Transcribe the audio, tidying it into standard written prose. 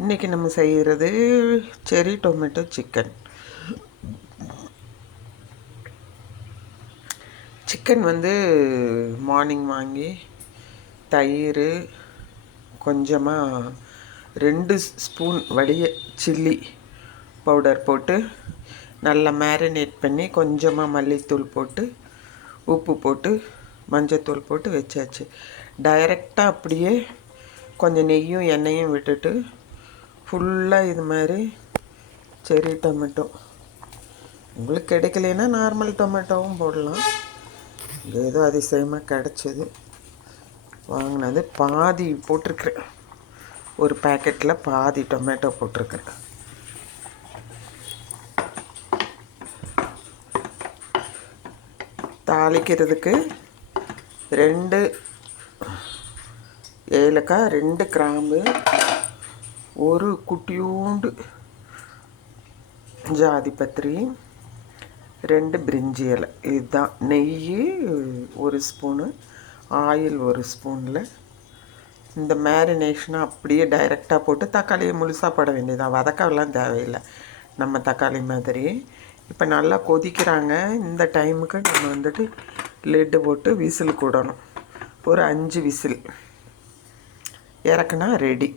இன்றைக்கி நம்ம செய்கிறது செரி டொமேட்டோ சிக்கன். சிக்கன் வந்து மார்னிங் வாங்கி தயிர் கொஞ்சமாக 2 ஸ்பூன் வடிய சில்லி பவுடர் போட்டு நல்லா மேரினேட் பண்ணி கொஞ்சமாக மல்லித்தூள் போட்டு உப்பு போட்டு மஞ்சத்தூள் போட்டு வச்சாச்சு. டைரெக்டாக அப்படியே கொஞ்சம் நெய்யும் எண்ணெயும் விட்டுட்டு ஃபுல்லாக இது மாதிரி செரி டொமேட்டோ, உங்களுக்கு கிடைக்கலன்னா நார்மல் டொமேட்டோவும் போடலாம். ஏதோ அதிசயமாக கிடச்சிது, வாங்கினது. பாதி போட்டிருக்கிறேன், ஒரு பேக்கெட்டில் பாதி டொமேட்டோ போட்டிருக்கிறேன். தாளிக்கிறதுக்கு 2 ஏலக்காய், 2 கிராம்பு, ஒரு குட்டியூண்டு ஜாதி பத்திரி, 2 பிரிஞ்சி இலை. இதுதான். நெய் 1 ஸ்பூனு, ஆயில் 1 ஸ்பூனில் இந்த மேரினேஷனை அப்படியே டைரெக்டாக போட்டு தக்காளியை முழுசாக போட வேண்டியதான். வதக்கெல்லாம் தேவையில்லை, நம்ம தக்காளி மாதிரி. இப்போ நல்லா கொதிக்கிறாங்க. இந்த டைமுக்கு நம்ம வந்துட்டு லிட்டு போட்டு விசில் கூடணும். ஒரு 5 விசில் இறக்குனா ரெடி.